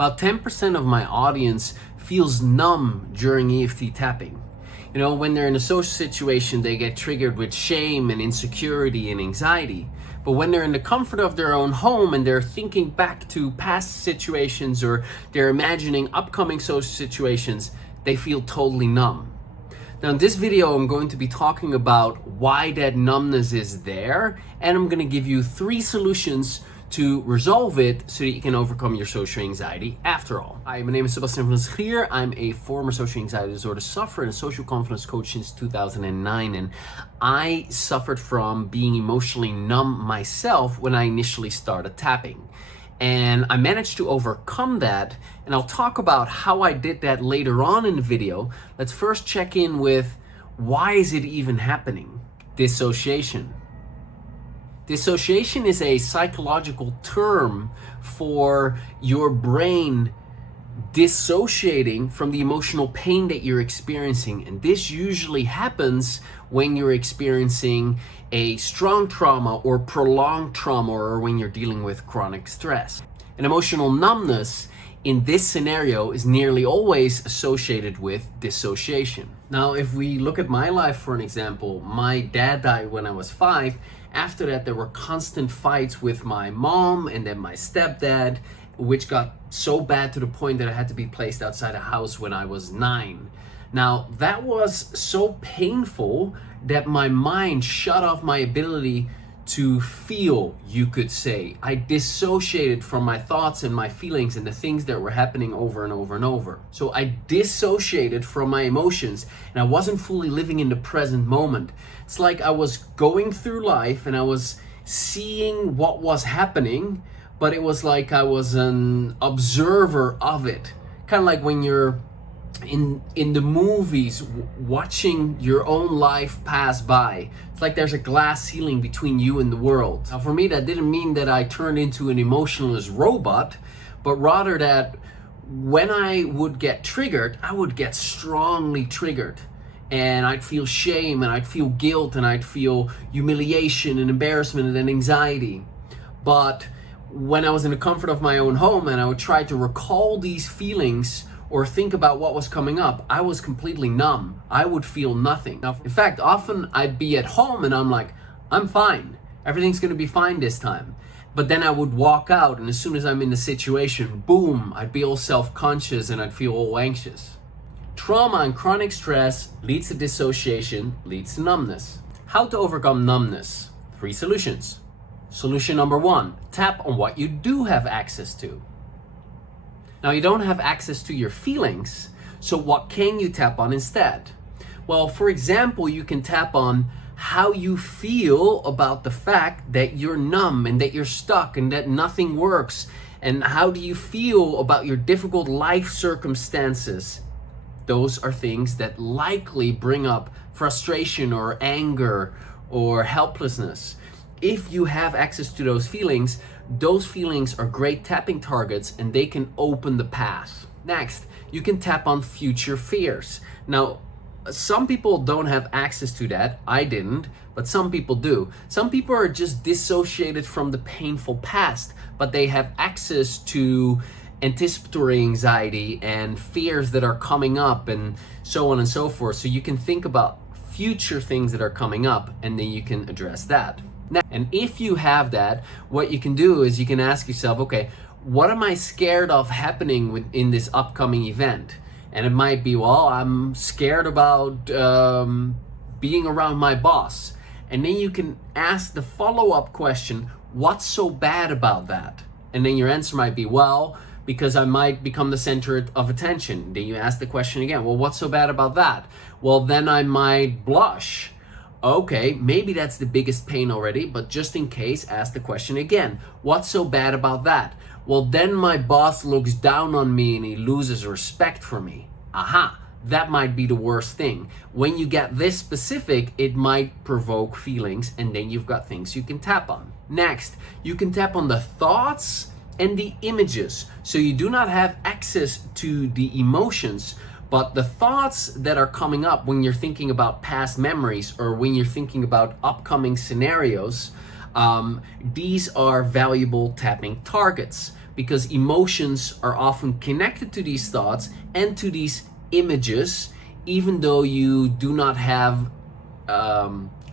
About 10% of my audience feels numb during EFT tapping. You know, when they're in a social situation, they get triggered with shame and insecurity and anxiety. But when they're in the comfort of their own home and they're thinking back to past situations or they're imagining upcoming social situations, they feel totally numb. Now in this video, I'm going to be talking about why that numbness is there, and I'm going to give you 3 solutions to resolve it so that you can overcome your social anxiety after all. Hi, my name is Sebastiaan here. I'm a former social anxiety disorder sufferer and a social confidence coach since 2009, and I suffered from being emotionally numb myself when I initially started tapping. And I managed to overcome that, and I'll talk about how I did that later on in the video. Let's first check in with why is it even happening? Dissociation. Dissociation is a psychological term for your brain dissociating from the emotional pain that you're experiencing. And this usually happens when you're experiencing a strong trauma or prolonged trauma, or when you're dealing with chronic stress. An emotional numbness in this scenario is nearly always associated with dissociation. Now, if we look at my life for an example, my dad died when I was 5. After that, there were constant fights with my mom and then my stepdad, which got so bad to the point that I had to be placed outside the house when I was 9. Now, that was so painful that my mind shut off my ability to feel, you could say. I dissociated from my thoughts and my feelings and the things that were happening over and over and over. So I dissociated from my emotions, and I wasn't fully living in the present moment. It's like I was going through life and I was seeing what was happening, but it was like I was an observer of it. Kind of like when you're in the movies watching your own life pass by. It's like there's a glass ceiling between you and the world. Now for me, that didn't mean that I turned into an emotionless robot, but rather that when I would get triggered, I would get strongly triggered, and I'd feel shame and I'd feel guilt and I'd feel humiliation and embarrassment and anxiety. But when I was in the comfort of my own home and I would try to recall these feelings or think about what was coming up, I was completely numb. I would feel nothing. Now, in fact, often I'd be at home and I'm like, I'm fine. Everything's gonna be fine this time. But then I would walk out, and as soon as I'm in the situation, boom, I'd be all self-conscious and I'd feel all anxious. Trauma and chronic stress leads to dissociation, leads to numbness. How to overcome numbness? 3 solutions. Solution number 1, tap on what you do have access to. Now, you don't have access to your feelings, so what can you tap on instead? Well, for example, you can tap on how you feel about the fact that you're numb and that you're stuck and that nothing works. And how do you feel about your difficult life circumstances? Those are things that likely bring up frustration or anger or helplessness. If you have access to those feelings are great tapping targets, and they can open the path. Next, you can tap on future fears. Now, some people don't have access to that. I didn't, but some people do. Some people are just dissociated from the painful past, but they have access to anticipatory anxiety and fears that are coming up and so on and so forth. So you can think about future things that are coming up, and then you can address that. Now, and if you have that, what you can do is you can ask yourself, okay, what am I scared of happening in this upcoming event? And it might be, well, I'm scared about being around my boss. And then you can ask the follow-up question, what's so bad about that? And then your answer might be, well, because I might become the center of attention. Then you ask the question again, well, what's so bad about that? Well, then I might blush. Okay, maybe that's the biggest pain already, but just in case, ask the question again. What's so bad about that? Well, then my boss looks down on me and he loses respect for me. Aha, that might be the worst thing. When you get this specific, it might provoke feelings, and then you've got things you can tap on. Next, you can tap on the thoughts and the images. So you do not have access to the emotions, but the thoughts that are coming up when you're thinking about past memories or when you're thinking about upcoming scenarios, these are valuable tapping targets because emotions are often connected to these thoughts and to these images, even though you do not have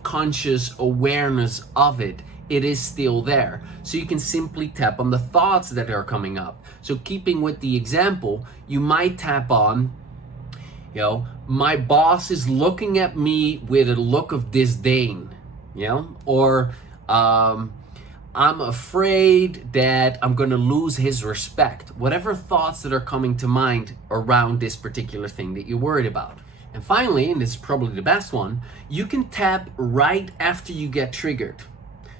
conscious awareness of it. It is still there. So you can simply tap on the thoughts that are coming up. So keeping with the example, you might tap on, my boss is looking at me with a look of disdain, or I'm afraid that I'm going to lose his respect. Whatever thoughts that are coming to mind around this particular thing that you're worried about. And finally, and this is probably the best one, you can tap right after you get triggered.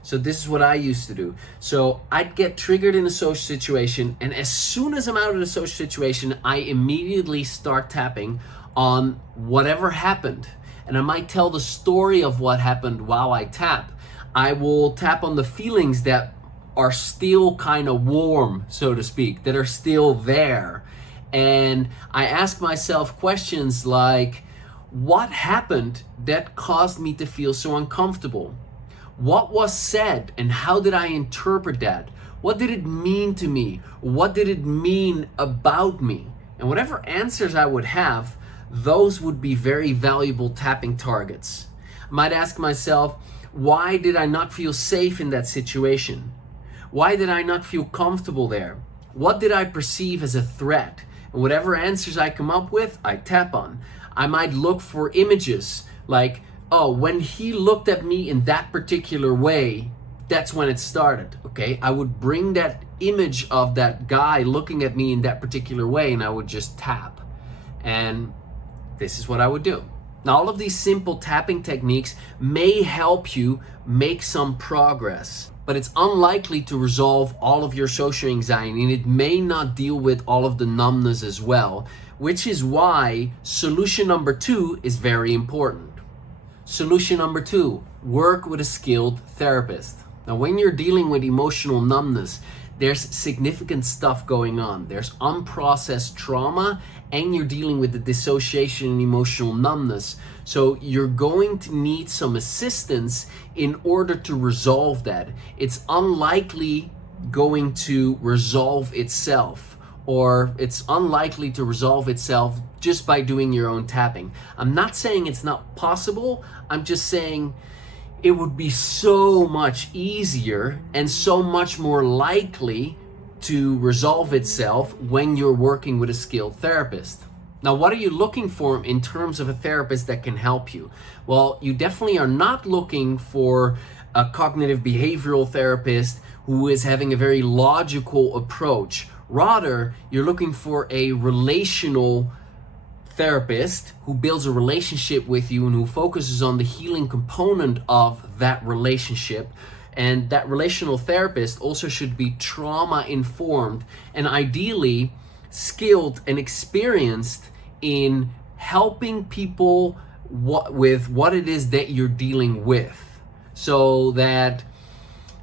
So this is what I used to do. So I'd get triggered in a social situation, and as soon as I'm out of the social situation, I immediately start tapping on whatever happened. And I might tell the story of what happened while I tap. I will tap on the feelings that are still kind of warm, so to speak, that are still there. And I ask myself questions like, what happened that caused me to feel so uncomfortable? What was said and how did I interpret that? What did it mean to me? What did it mean about me? And whatever answers I would have, those would be very valuable tapping targets. I might ask myself, why did I not feel safe in that situation? Why did I not feel comfortable there? What did I perceive as a threat? And whatever answers I come up with, I tap on. I might look for images like, oh, when he looked at me in that particular way, that's when it started, okay? I would bring that image of that guy looking at me in that particular way, and I would just tap. And this is what I would do. Now, all of these simple tapping techniques may help you make some progress, but it's unlikely to resolve all of your social anxiety, and it may not deal with all of the numbness as well, which is why solution number 2 is very important. Solution number 2, work with a skilled therapist. Now, when you're dealing with emotional numbness, there's significant stuff going on. There's unprocessed trauma, and you're dealing with the dissociation and emotional numbness. So you're going to need some assistance in order to resolve that. It's unlikely going to resolve itself, or it's unlikely to resolve itself just by doing your own tapping. I'm not saying it's not possible. I'm just saying it would be so much easier and so much more likely to resolve itself when you're working with a skilled therapist. Now, what are you looking for in terms of a therapist that can help you? Well, you definitely are not looking for a cognitive behavioral therapist who is having a very logical approach. Rather, you're looking for a relational therapist who builds a relationship with you and who focuses on the healing component of that relationship. And that relational therapist also should be trauma informed and ideally skilled and experienced in helping people with what it is that you're dealing with, so that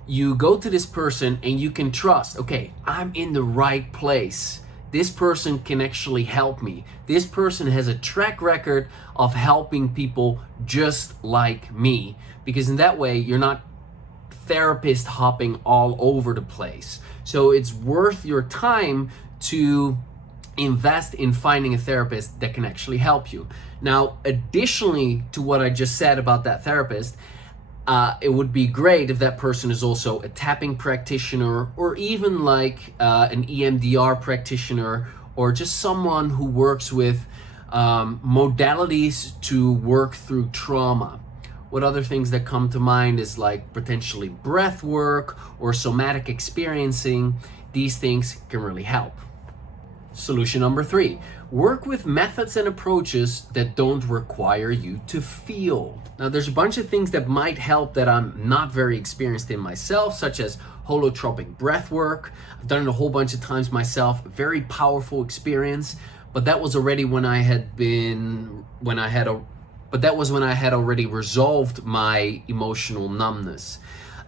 you go to this person and you can trust, okay, I'm in the right place. This person can actually help me. This person has a track record of helping people just like me, because in that way you're not therapist hopping all over the place. So it's worth your time to invest in finding a therapist that can actually help you. Now, additionally to what I just said about that therapist, it would be great if that person is also a tapping practitioner, or even like an EMDR practitioner, or just someone who works with modalities to work through trauma. What other things that come to mind is like potentially breath work or somatic experiencing. These things can really help. Solution number 3, work with methods and approaches that don't require you to feel. Now, there's a bunch of things that might help that I'm not very experienced in myself, such as holotropic breath work. I've done it a whole bunch of times myself, very powerful experience, but that was already when I had already resolved my emotional numbness.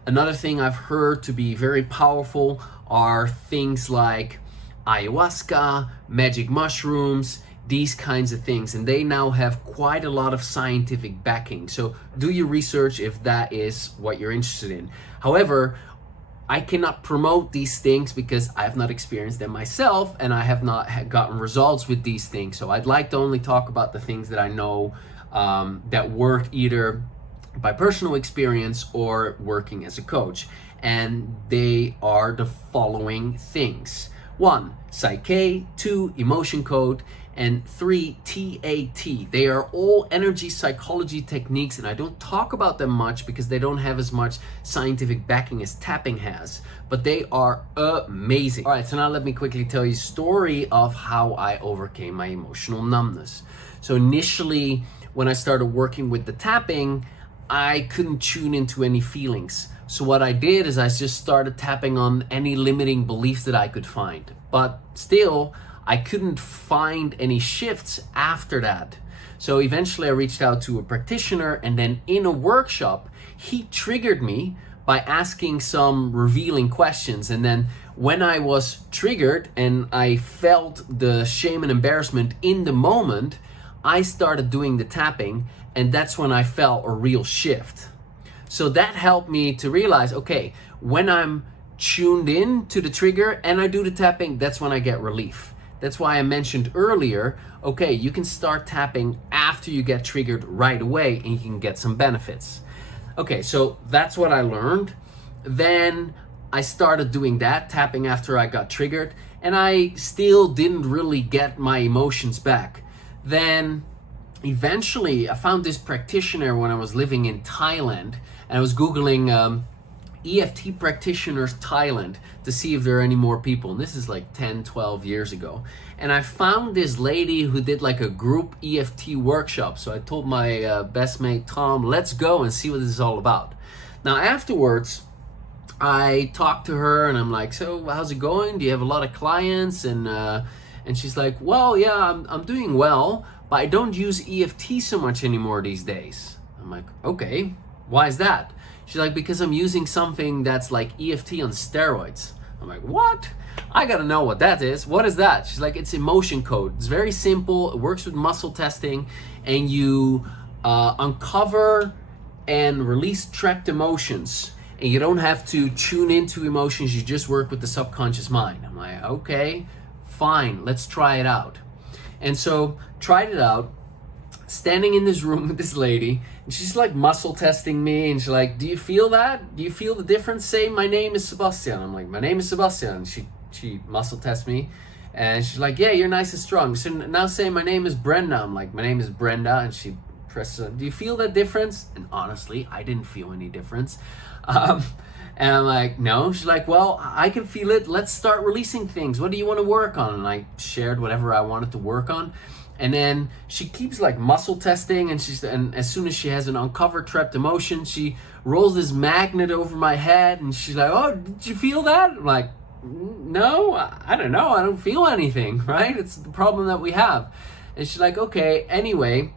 Another thing I've heard to be very powerful are things like ayahuasca, magic mushrooms, these kinds of things, and they now have quite a lot of scientific backing. So do your research if that is what you're interested in. However, I cannot promote these things because I have not experienced them myself and I have not gotten results with these things. So I'd like to only talk about the things that I know that work either by personal experience or working as a coach. And they are the following things. 1, Psyche, 2, emotion code, and 3, TAT. They are all energy psychology techniques, and I don't talk about them much because they don't have as much scientific backing as tapping has, but they are amazing. All right, so now let me quickly tell you a story of how I overcame my emotional numbness. So initially, when I started working with the tapping, I couldn't tune into any feelings. So what I did is I just started tapping on any limiting beliefs that I could find. But still, I couldn't find any shifts after that. So eventually I reached out to a practitioner, and then in a workshop, he triggered me by asking some revealing questions. And then when I was triggered and I felt the shame and embarrassment in the moment, I started doing the tapping, and that's when I felt a real shift. So that helped me to realize, okay, when I'm tuned in to the trigger and I do the tapping, that's when I get relief. That's why I mentioned earlier, okay, you can start tapping after you get triggered right away and you can get some benefits. Okay, so that's what I learned. Then I started doing that, tapping after I got triggered, and I still didn't really get my emotions back. Then eventually I found this practitioner when I was living in Thailand, and I was Googling EFT practitioners Thailand to see if there are any more people. And this is like 10, 12 years ago. And I found this lady who did like a group EFT workshop. So I told my best mate, Tom, let's go and see what this is all about. Now afterwards, I talked to her and I'm like, so how's it going? Do you have a lot of clients? And she's like, well, yeah, I'm doing well, but I don't use EFT so much anymore these days. I'm like, okay, why is that? She's like, because I'm using something that's like EFT on steroids. I'm like, what? I gotta know what that is. What is that? She's like, it's emotion code. It's very simple. It works with muscle testing, and you uncover and release trapped emotions. And you don't have to tune into emotions. You just work with the subconscious mind. I'm like, okay, fine. Let's try it out. And so tried it out. Standing in this room with this lady, and she's like muscle testing me, and she's like, do you feel that? Do you feel the difference? Say, my name is Sebastiaan. I'm like, my name is Sebastiaan. She muscle tests me, and she's like, yeah, you're nice and strong. So now say, my name is Brenda. I'm like, my name is Brenda, and she presses, do you feel that difference? And honestly, I didn't feel any difference. And I'm like, no. She's like, well, I can feel it. Let's start releasing things. What do you want to work on? And I shared whatever I wanted to work on. And then she keeps like muscle testing, and as soon as she has an uncovered trapped emotion, she rolls this magnet over my head, and she's like, oh, did you feel that? I'm like, no, I don't know. I don't feel anything, right? It's the problem that we have. And she's like, okay, anyway,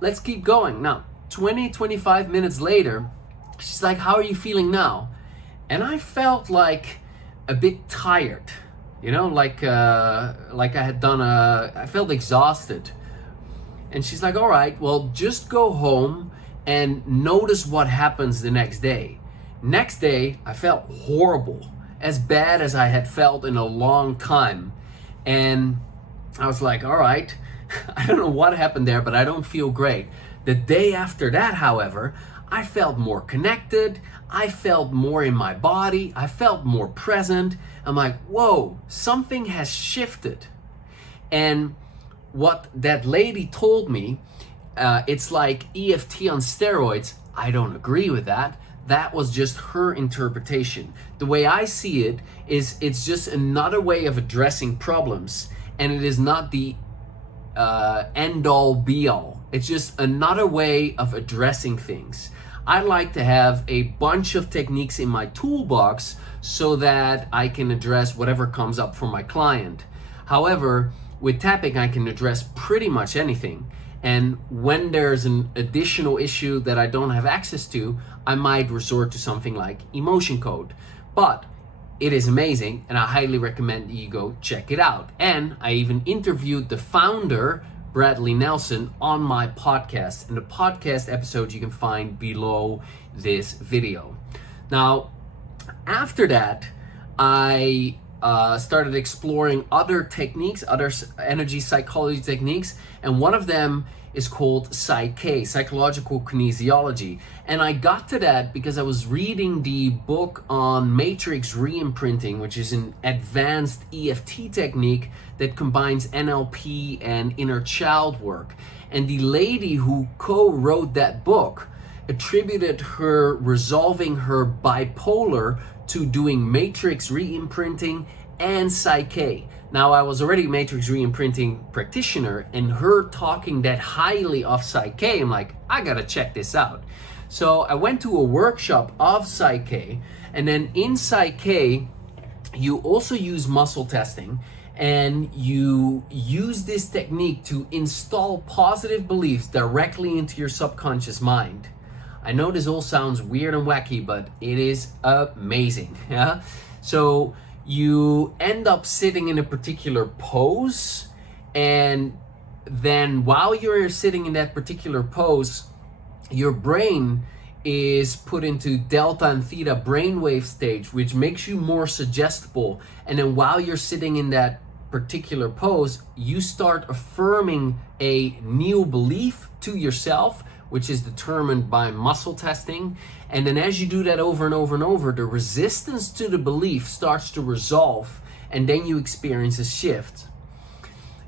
let's keep going. Now, 25 minutes later, she's like, how are you feeling now? And I felt like a bit tired. You know, like I had done I felt exhausted. And she's like, all right, well, just go home and notice what happens the next day. Next day, I felt horrible, as bad as I had felt in a long time. And I was like, all right, I don't know what happened there, but I don't feel great. The day after that, however, I felt more connected. I felt more in my body. I felt more present. I'm like, whoa, something has shifted. And what that lady told me, it's like EFT on steroids. I don't agree with that. That was just her interpretation. The way I see it is it's just another way of addressing problems, and it is not the end all be all. It's just another way of addressing things. I like to have a bunch of techniques in my toolbox so that I can address whatever comes up for my client. However, with tapping, I can address pretty much anything. And when there's an additional issue that I don't have access to, I might resort to something like emotion code. But it is amazing, and I highly recommend that you go check it out. And I even interviewed the founder, Bradley Nelson, on my podcast. And the podcast episode you can find below this video. Now, After that, I started exploring other techniques, other energy psychology techniques, and one of them is called Psyche, psychological kinesiology. And I got to that because I was reading the book on matrix re-imprinting, which is an advanced EFT technique that combines NLP and inner child work. And the lady who co-wrote that book attributed her resolving her bipolar to doing matrix re-imprinting and Psyche. Now, I was already a matrix re-imprinting practitioner, and her talking that highly of Psyche, I'm like, I gotta check this out. So I went to a workshop of Psyche, and then in Psyche, you also use muscle testing, and you use this technique to install positive beliefs directly into your subconscious mind. I know this all sounds weird and wacky, but it is amazing. Yeah. So you end up sitting in a particular pose, and then while you're sitting in that particular pose, your brain is put into delta and theta brainwave stage, which makes you more suggestible. And then while you're sitting in that particular pose, you start affirming a new belief to yourself, which is determined by muscle testing. And then as you do that over and over and over, the resistance to the belief starts to resolve, and then you experience a shift.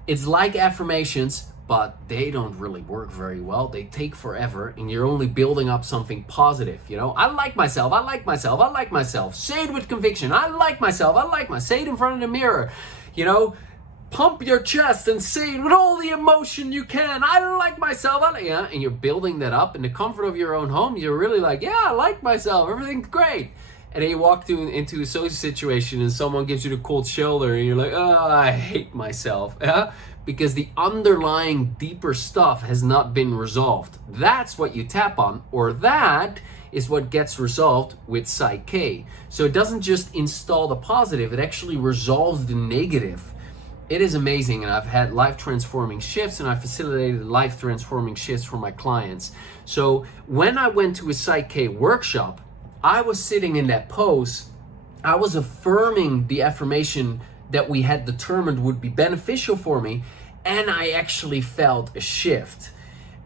It's like affirmations, but they don't really work very well. They take forever, and you're only building up something positive. You know, I like myself, I like myself, I like myself. Say it with conviction. I like myself, I like myself. Say it in front of the mirror. You know, pump your chest and say it with all the emotion you can. I like myself. Yeah, and you're building that up in the comfort of your own home. You're really like, yeah, I like myself. Everything's great. And then you walk into a social situation and someone gives you the cold shoulder and you're like, oh, I hate myself. Yeah, because the underlying deeper stuff has not been resolved. That's what you tap on, or that is what gets resolved with Psyche. So it doesn't just install the positive, it actually resolves the negative. It is amazing, and I've had life-transforming shifts, and I facilitated life-transforming shifts for my clients. So when I went to a Psyche workshop, I was sitting in that pose, I was affirming the affirmation that we had determined would be beneficial for me, and I actually felt a shift.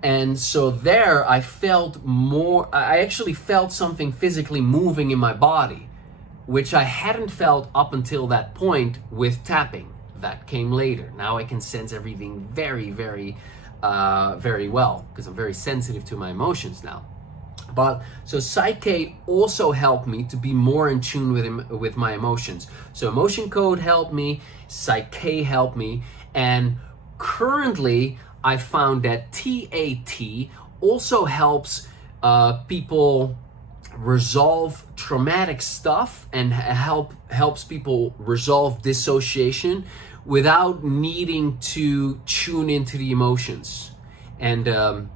And so there I actually felt something physically moving in my body, which I hadn't felt up until that point with tapping. That came later. Now I can sense everything very, very, very well, because I'm very sensitive to my emotions now. But so Psyche also helped me to be more in tune with my emotions. So emotion code helped me, Psyche helped me, and currently I found that TAT also helps people resolve traumatic stuff and helps people resolve dissociation without needing to tune into the emotions. And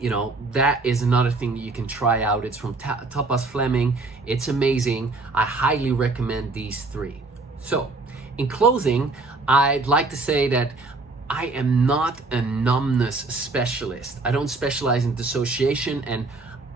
you know, that is another thing that you can try out. It's from Tapas Fleming. It's amazing. I highly recommend these three. So in closing, I'd like to say that I am not a numbness specialist. I don't specialize in dissociation, and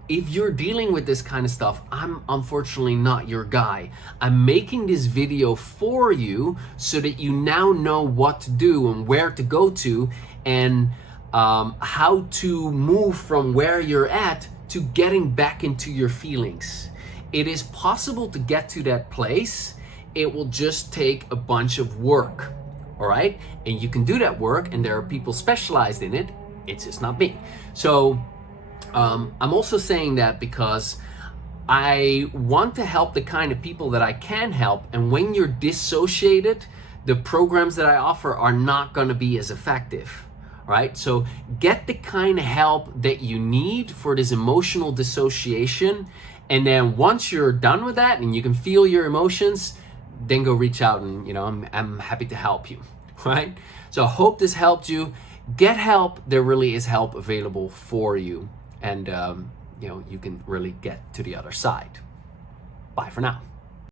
if you're dealing with this kind of stuff, I'm unfortunately not your guy. I'm making this video for you so that you now know what to do and where to go to, and how to move from where you're at to getting back into your feelings. It is possible to get to that place. It will just take a bunch of work, all right? And you can do that work, and there are people specialized in it. It's just not me. So I'm also saying that because I want to help the kind of people that I can help, and when you're dissociated, the programs that I offer are not going to be as effective, right? So get the kind of help that you need for this emotional dissociation, and then once you're done with that and you can feel your emotions, then go reach out, and you know, I'm happy to help you, right? So I hope this helped you. Get help. There really is help available for you, and you know, you can really get to the other side. Bye for now.